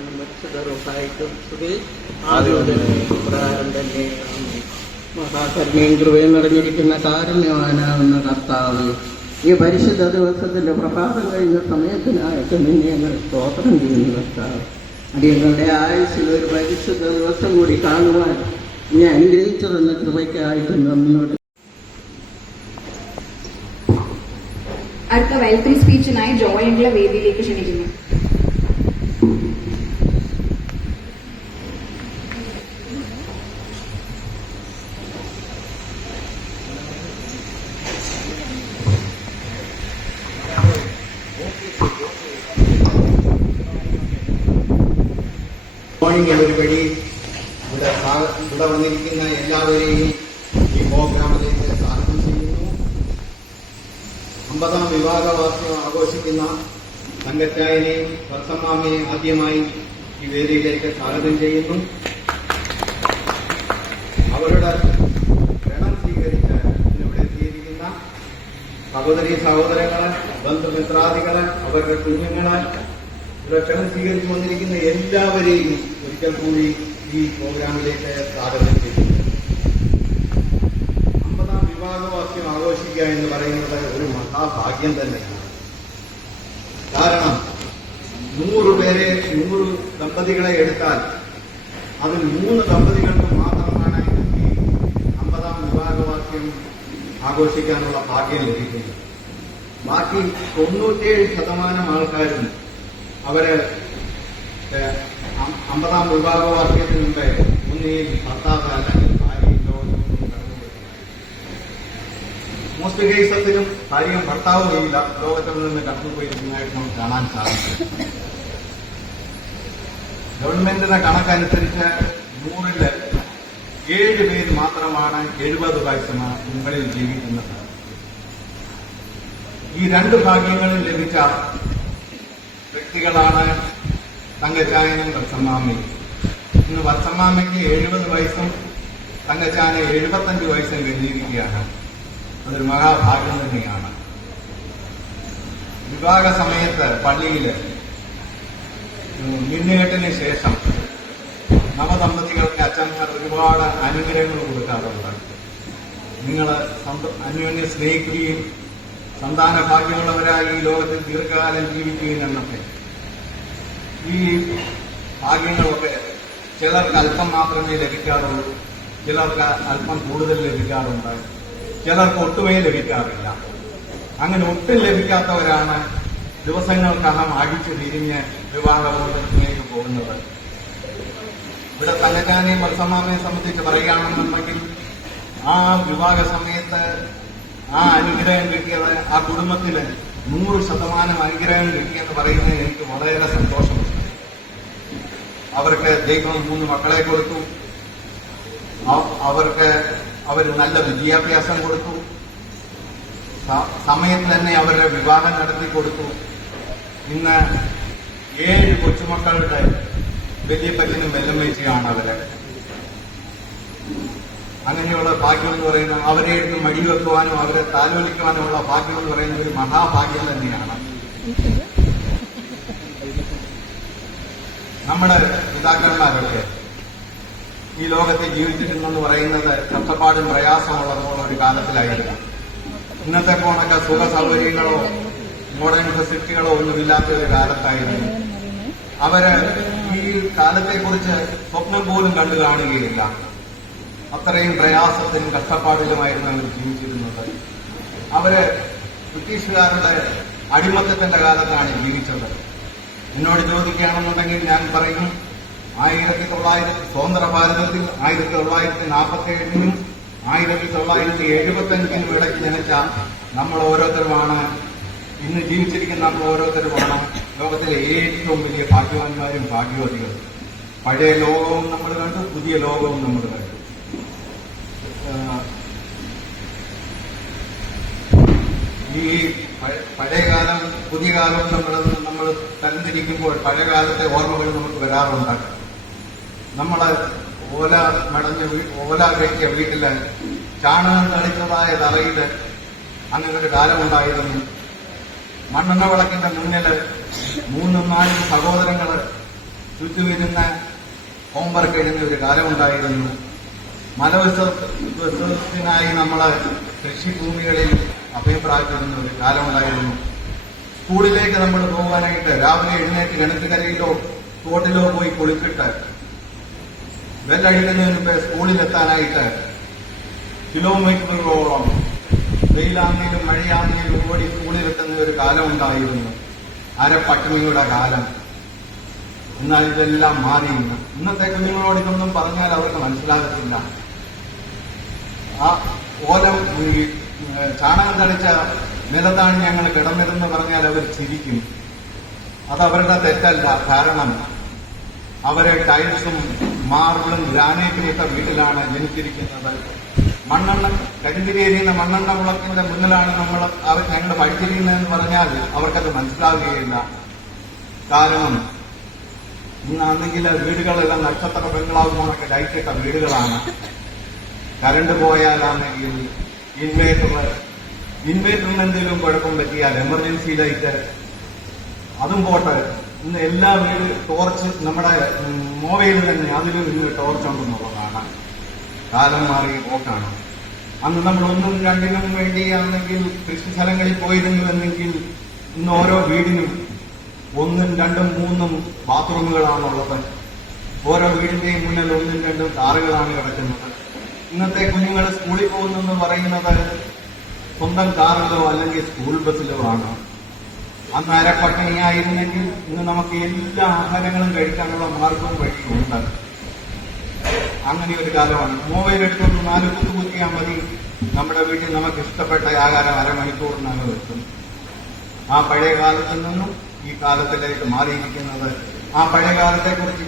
പുത്രനും പരിശുദ്ധർക്കായിട്ടും സ്തുതി പ്രകാരം തന്നെ. മഹാകരുണയും കൃപയും നിറഞ്ഞിരിക്കുന്ന കാരുണ്യവാനാവുന്ന കർത്താവ്, ഈ പരിശുദ്ധ ദിവസത്തിന്റെ പ്രഭാതം കഴിഞ്ഞ സമയത്തിനായിട്ട് നിന്നെ ഞങ്ങൾ സ്തോത്രം ചെയ്യുന്നു കർത്താവ്. അടിയങ്ങളുടെ ആയുസ്സിൽ ഒരു പരിശുദ്ധ ദിവസം കൂടി കാണുവാൻ നീ അനുഗ്രഹിച്ചു തന്ന കൃപയ്ക്കായിട്ട് നമ്മോട്. അടുത്ത വെൽക്കം സ്പീച്ചിനായി ജോയിന്റിലെ വേദിയിലേക്ക് ക്ഷണിക്കുന്നു. Morning everybody. ഇവിടെ വന്നിരിക്കുന്ന എല്ലാവരെയും ഈ പ്രോഗ്രാമിലേക്ക് സ്വാഗതം ചെയ്യുന്നു. 50ാം വിവാഹവാർഷികം ആഘോഷിക്കുന്ന തങ്കച്ചായനെയും വത്സമ്മാമ്മയെയും ആദ്യമായി ഈ വേദിയിലേക്ക് സ്വാഗതം ചെയ്യുന്നു. അവരുടെ ക്ഷണം സ്വീകരിച്ച് ഇവിടെ എത്തിയിരിക്കുന്ന സഹോദരീ സഹോദരങ്ങളെ, ബന്ധുമിത്രാദികളെ, അവരുടെ കുഞ്ഞുങ്ങളെ, ഇവിടെ ക്ഷണം സ്വീകരിച്ചു വന്നിരിക്കുന്ന എല്ലാവരെയും ഒരിക്കൽ കൂടി ഈ പ്രോഗ്രാമിലേക്ക് സ്വാഗതം ചെയ്യുന്നു. 50ാം വിവാഹവാർഷികം ആഘോഷിക്കുക എന്ന് പറയുന്നത് ഒരു മഹാഭാഗ്യം തന്നെയാണ്. കാരണം 100 ദമ്പതികളെ എടുത്താൽ അതിൽ 3 ദമ്പതികൾക്ക് മാത്രമാണ് ഈ 50ാം വിവാഹവാർഷികം ആഘോഷിക്കാനുള്ള ഭാഗ്യം ലഭിക്കുന്നത്. ബാക്കി 97% ആൾക്കാരും അവര് 50ാം വിവാഹവാർഷികത്തിന് മുമ്പേ ഒന്നിൽ ഭർത്താവ് അല്ലെങ്കിൽ ഭാര്യയിലോ മോസ്റ്റ് കേസത്തിലും ഭാര്യയും ഭർത്താവും ഈ ലോകത്തിൽ നിന്ന് കടന്നുപോയിരിക്കുന്നതായിട്ട് നമുക്ക് കാണാൻ സാധിക്കും. ഗവൺമെന്റിന്റെ കണക്കനുസരിച്ച് 100ൽ 7 പേര് മാത്രമാണ് 70 വയസ്സിന് മുകളിൽ ജീവിക്കുന്നത്. ഈ 2 ഭാഗ്യങ്ങളിൽ ലഭിച്ച വ്യക്തികളാണ് തങ്കച്ചായനും വത്സമ്മാമ്മയും. ഇന്ന് വത്സമ്മാമ്മയ്ക്ക് 70 വയസ്സും തങ്കച്ചായന് 75 വയസ്സും കഴിഞ്ഞിരിക്കുകയാണ്. അതൊരു മഹാഭാഗ്യം തന്നെയാണ്. വിവാഹ സമയത്ത് പള്ളിയിൽ മിന്നുകെട്ടിന് ശേഷം നവദമ്പതികൾക്ക് അച്ഛന്മാർ ഒരുപാട് അനുഗ്രഹങ്ങൾ കൊടുക്കാറുണ്ട്. നിങ്ങൾ അന്യോന്യം സ്നേഹിക്കുകയും സന്താന ഭാഗ്യമുള്ളവരായി ഈ ലോകത്തിൽ ദീർഘകാലം ജീവിക്കുകയും എന്നൊക്കെ. ഈ ഭാഗ്യങ്ങളൊക്കെ ചിലർക്ക് അല്പം മാത്രമേ ലഭിക്കാറുള്ളൂ, ചിലർക്ക് അല്പം കൂടുതൽ ലഭിക്കാറുണ്ട്, ചിലർക്ക് ഒട്ടുമേ ലഭിക്കാറില്ല. അങ്ങനെ ഒട്ടും ലഭിക്കാത്തവരാണ് ദിവസങ്ങൾക്കകം അടിച്ചു തിരിഞ്ഞ് വിവാഹബോധത്തിലേക്ക് പോകുന്നത്. ഇവിടെ തങ്കച്ചാനെയും വത്സമ്മാമ്മയെ സംബന്ധിച്ച് പറയുകയാണെന്നുണ്ടെങ്കിൽ ആ വിവാഹ സമയത്ത് ആ അനുഗ്രഹം കിട്ടിയത്, ആ കുടുംബത്തിന് 100% അനുഗ്രഹം കിട്ടിയെന്ന് പറയുന്നത് എനിക്ക് വളരെ സന്തോഷമുണ്ട്. അവർക്ക് ദൈവം 3 മക്കളെ കൊടുത്തു. അവർ നല്ല വിദ്യാഭ്യാസം കൊടുത്തു. സമയത്ത് തന്നെ അവരുടെ വിവാഹം നടത്തി കൊടുത്തു. ഇന്ന് 7 കൊച്ചുമക്കളുടെ വലിയപ്പച്ചനും വെല്ലമ്മേച്ചിയാണ് അവര്. അങ്ങനെയുള്ള ഭാഗ്യം എന്ന് പറയുന്നത് അവരെ എടുത്ത് മടിവെക്കുവാനും അവരെ താലോലിക്കുവാനുമുള്ള ഭാഗ്യം എന്ന് പറയുന്നത് ഒരു മഹാഭാഗ്യം തന്നെയാണ്. നമ്മുടെ പിതാക്കന്മാരൊക്കെ ഈ ലോകത്തെ ജീവിച്ചിരുന്നെന്ന് പറയുന്നത് കഷ്ടപ്പാടും പ്രയാസമുള്ളതുപോലെ ഒരു കാലത്തിലായിരുന്നു. ഇന്നത്തെ പോണൊക്കെ സുഖ സൗകര്യങ്ങളോ മോഡേൺ ഫെസിലിറ്റികളോ ഒന്നുമില്ലാത്ത ഒരു കാലത്തായിരുന്നു. അവര് ഈ കാലത്തെക്കുറിച്ച് സ്വപ്നം പോലും കണ്ടു കാണുകയില്ല. അത്രയും പ്രയാസത്തിലും കഷ്ടപ്പാടിലുമായിരുന്നു അവർ ജീവിച്ചിരുന്നത്. അവര് ബ്രിട്ടീഷുകാരുടെ അടിമത്തത്തിന്റെ കാലത്താണ് ജീവിച്ചത്. എന്നോട് ചോദിക്കുകയാണെന്നുണ്ടെങ്കിൽ ഞാൻ പറയും, 1900 സ്വതന്ത്ര ഭാരതത്തിൽ 1947നും 1975നും ഇടയ്ക്ക് ജനിച്ച നമ്മൾ ഓരോരുത്തരുമാണ്, ഇന്ന് ജീവിച്ചിരിക്കുന്ന നമ്മൾ ഓരോരുത്തരുമാണ് ലോകത്തിലെ ഏറ്റവും വലിയ ഭാഗ്യവാന്മാരും ഭാഗ്യവതികളും. പഴയ ലോകവും നമ്മൾ കണ്ടു, പുതിയ ലോകവും നമ്മൾ കണ്ടു. ഈ പഴയകാലം പുതിയ കാലവും നമ്മൾ തരംതിരിക്കുമ്പോൾ പഴയകാലത്തെ ഓർമ്മകൾ നമുക്ക് വരാറുണ്ട്. നമ്മള് ഓല കയറ്റിയ വീട്ടില് ചാണകം തളിച്ചതായ തറയില് അങ്ങനെ ഒരു കാലമുണ്ടായിരുന്നു. മണ്ണെണ്ണ വിളക്കിന്റെ മുന്നില് 3-4 സഹോദരങ്ങള് ചുറ്റുമിരുന്ന ഹോംവർക്ക് എഴുതുന്ന ഒരു കാലമുണ്ടായിരുന്നു. മലവിസർജനത്തിനായി നമ്മൾ കൃഷിഭൂമികളിൽ അഭിപ്രായപ്പെടുന്ന ഒരു കാലമുണ്ടായിരുന്നു. സ്കൂളിലേക്ക് നമ്മൾ പോകാനായിട്ട് രാവിലെ എഴുന്നേറ്റ് കിണറ്റുകരയിലോ തോട്ടിലോ പോയി കുളിപ്പിട്ട് വെല്ലടിക്കുന്നതിന് മുമ്പ് സ്കൂളിലെത്താനായിട്ട് കിലോമീറ്ററുകളോളം വെയിലാണെങ്കിലും മഴയാണെങ്കിലും ഓടി സ്കൂളിലെത്തുന്ന ഒരു കാലമുണ്ടായിരുന്നു. അരപ്പട്ടിണിയുടെ കാലം. എന്നാൽ ഇതെല്ലാം മാറിയിരുന്നു. ഇന്നത്തെ കുഞ്ഞുങ്ങളോട് ഇതൊന്നും പറഞ്ഞാൽ അവർക്ക് മനസ്സിലാകത്തില്ല. ആ ഓലം ചാണകം തളിച്ച നിലത്താണ് ഞങ്ങൾ കിടന്നിരുന്ന് പറഞ്ഞാൽ അവർ ചിരിക്കും. അതവരുടെ തെറ്റല്ല. കാരണം അവരെ ടൈൽസും മാർബിളും ഗ്രാനൈറ്റും ഇട്ട വീട്ടിലാണ് ജനിച്ചിരിക്കുന്നത്. മണ്ണെണ്ണ കരിന്തിരിയെരിയുന്ന മണ്ണെണ്ണ വിളക്കിന്റെ മുന്നിലാണ് ഞങ്ങൾ പഠിച്ചിരിക്കുന്നതെന്ന് പറഞ്ഞാൽ അവർക്കത് മനസ്സിലാവുകയില്ല. കാരണം ഇന്നാണെങ്കിൽ വീടുകളെല്ലാം നക്ഷത്ര ബംഗ്ലാവ് പോണൊക്കെ ലൈറ്റിട്ട വീടുകളാണ്. കരണ്ട് പോയാലാണെങ്കിൽ ഇൻവേറ്ററിന് എന്തെങ്കിലും കുഴപ്പം പറ്റിയാൽ എമർജൻസി ലൈറ്റ് അതും പോട്ടെ. ഇന്ന് എല്ലാ വീട് ടോർച്ച് നമ്മുടെ മൊബൈലിൽ തന്നെ അതിലും ഇന്ന് ടോർച്ച് ഉണ്ടെന്നുള്ളതാണ്. കാലം മാറി പോക്കാണ്. അന്ന് നമ്മൾ ഒന്നും രണ്ടിനും വേണ്ടിയാണെങ്കിൽ കൃഷി സ്ഥലങ്ങളിൽ പോയിരുന്നുവെന്നെങ്കിൽ ഇന്ന് ഓരോ വീടിനും 1, 2, 3 ബാത്റൂമുകളാണുള്ളത്. ഓരോ വീടിന്റെയും മുന്നിൽ 1, 2 കാറുകളാണ് കിടക്കുന്നത്. ഇന്നത്തെ കുഞ്ഞുങ്ങൾ സ്കൂളിൽ പോകുന്നെന്ന് പറയുന്നത് സ്വന്തം കാറിലോ അല്ലെങ്കിൽ സ്കൂൾ ബസ്സിലോ ആണ്. അന്ന് അരപ്പട്ടിണിയായിരുന്നെങ്കിൽ ഇന്ന് നമുക്ക് എല്ലാ ആഹാരങ്ങളും കഴിക്കാനുള്ള മാർഗവും വഴിയുണ്ട്. അങ്ങനെ ഒരു കാലമാണ്. മൊബൈൽ എടുത്തുകൊണ്ട് 4 കുത്തിയാൽ മതി, നമ്മുടെ വീട്ടിൽ നമുക്ക് ഇഷ്ടപ്പെട്ട ആഹാരം അരമണിക്കൂറിനകം എത്തും. ആ പഴയ കാലത്തിൽ നിന്നും ഈ കാലത്തിലേക്ക് മാറിയിരിക്കുന്നത്. ആ പഴയ കാലത്തെക്കുറിച്ച്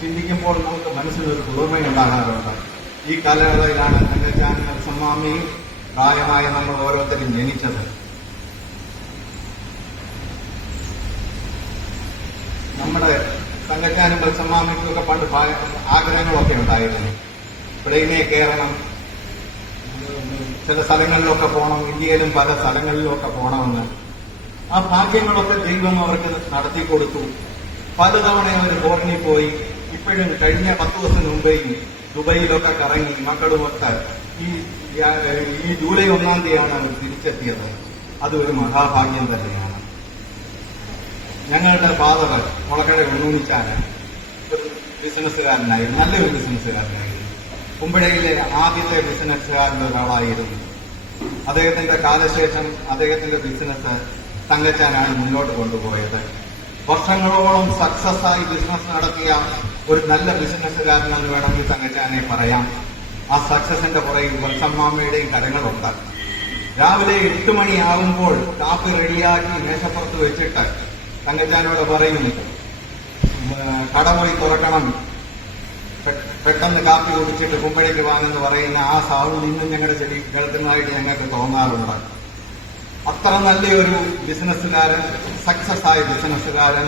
ചിന്തിക്കുമ്പോൾ നമുക്ക് മനസ്സിനൊരു കുളിർമയുണ്ടാകാറുണ്ട്. ഈ കാലയളവിലാണ് എന്റെ ചാനൽ സമ്മാമിയും പ്രായമായ നമ്മൾ ഓരോരുത്തരും ജനിച്ചത്. നമ്മുടെ തങ്കച്ചാനും ബൽസമ്മാമയ്ക്കൊക്കെ പണ്ട് ആഗ്രഹങ്ങളൊക്കെ ഉണ്ടായിരുന്നു. പ്ലെയിനെ കയറണം, ചില സ്ഥലങ്ങളിലൊക്കെ പോകണം, ഇന്ത്യയിലും പല സ്ഥലങ്ങളിലൊക്കെ പോകണമെന്ന്. ആ ഭാഗ്യങ്ങളൊക്കെ ദൈവം അവർക്ക് നടത്തി കൊടുത്തു. പലതവണ അവർ ഫോറിനിൽ പോയി. ഇപ്പോഴും കഴിഞ്ഞ 10 ദിവസം മുമ്പേയും ദുബൈയിലൊക്കെ കറങ്ങി മക്കളുമൊക്കെ ഈ ജൂലൈ 1-ാം തീയതിയാണ് അവർ തിരിച്ചെത്തിയത്. അതൊരു മഹാഭാഗ്യം തന്നെയാണ്. ഞങ്ങളുടെ ഫാദർ മുളക്കഴ ഉണ്ണൂണിച്ചാന് ഒരു ബിസിനസ്സുകാരനായിരുന്നു, നല്ലൊരു ബിസിനസ്സുകാരനായിരുന്നു. കുമ്പഴയിലെ ആദ്യത്തെ ബിസിനസ്സുകാരിൽ ഒരാളായിരുന്നു. അദ്ദേഹത്തിന്റെ കാലശേഷം അദ്ദേഹത്തിന്റെ ബിസിനസ് തങ്കച്ചാനാണ് മുന്നോട്ട് കൊണ്ടുപോയത്. വർഷങ്ങളോളം സക്സസ് ആയി ബിസിനസ് നടത്തിയ ഒരു നല്ല ബിസിനസ്സുകാരനെന്ന് വേണമെങ്കിൽ തങ്കച്ചാനെ പറയാം. ആ സക്സസിന്റെ പുറകിൽ വത്സമ്മാമ്മയുടെയും കരങ്ങളുണ്ട്. രാവിലെ 8 മണിയാകുമ്പോൾ കാപ്പി റെഡിയാക്കി മേശപ്പുറത്ത് വെച്ചിട്ട് തങ്കച്ചാനോട് പറയും, കട പോയി തുറക്കണം, പെട്ടെന്ന് കാപ്പി കുടിച്ചിട്ട് കുമ്പഴയ്ക്ക് വാങ്ങുന്നു പറയുന്ന ആ സൗണ്ട് ഇന്നും ഞങ്ങളുടെ ചെടി കേൾക്കുന്നതായിട്ട് ഞങ്ങൾക്ക് തോന്നാറുണ്ട്. അത്ര നല്ലൊരു ബിസിനസ്സുകാരൻ, സക്സസ് ആയ ബിസിനസ്സുകാരൻ,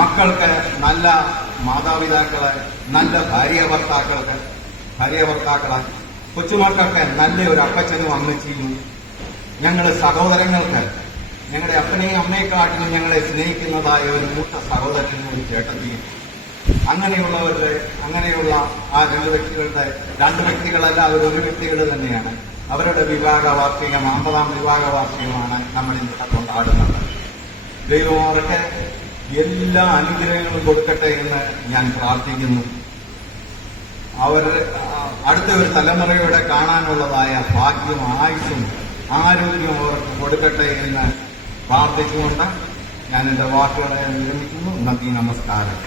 മക്കൾക്ക് നല്ല മാതാപിതാക്കളെ, നല്ല ഭാര്യ ഭർത്താക്കളെ, കൊച്ചുമക്കൾക്ക് നല്ല ഒരു അപ്പച്ചനും അമ്മച്ചിയും, ഞങ്ങൾ സഹോദരങ്ങൾക്ക് ഞങ്ങളുടെ അപ്പനെയും അമ്മയെക്കാട്ടിലും ഞങ്ങളെ സ്നേഹിക്കുന്നതായ ഒരു മൂത്ത സഹോദരനും ഒരു ചേട്ടത്തിയും, അങ്ങനെയുള്ള ആ 2 വ്യക്തികളല്ല, അവരൊരു വ്യക്തികൾ തന്നെയാണ്. അവരുടെ വിവാഹ വാർഷികം 50-ാം വിവാഹ വാർഷികമാണ് നമ്മൾ ഇന്നത്തെ കൊണ്ടാടുന്നത്. ദൈവം അവർക്ക് എല്ലാ അനുഗ്രഹങ്ങളും കൊടുക്കട്ടെ എന്ന് ഞാൻ പ്രാർത്ഥിക്കുന്നു. അവർ അടുത്ത ഒരു തലമുറയോടെ കാണാനുള്ളതായ ഭാഗ്യം, ആയുസ്സും ആരോഗ്യവും അവർക്ക് കൊടുക്കട്ടെ എന്ന് പ്രാർത്ഥിച്ചുകൊണ്ട് ഞാൻ എന്റെ വാക്കുകളെ വിരമിക്കുന്നു. നന്ദി, നമസ്കാരം.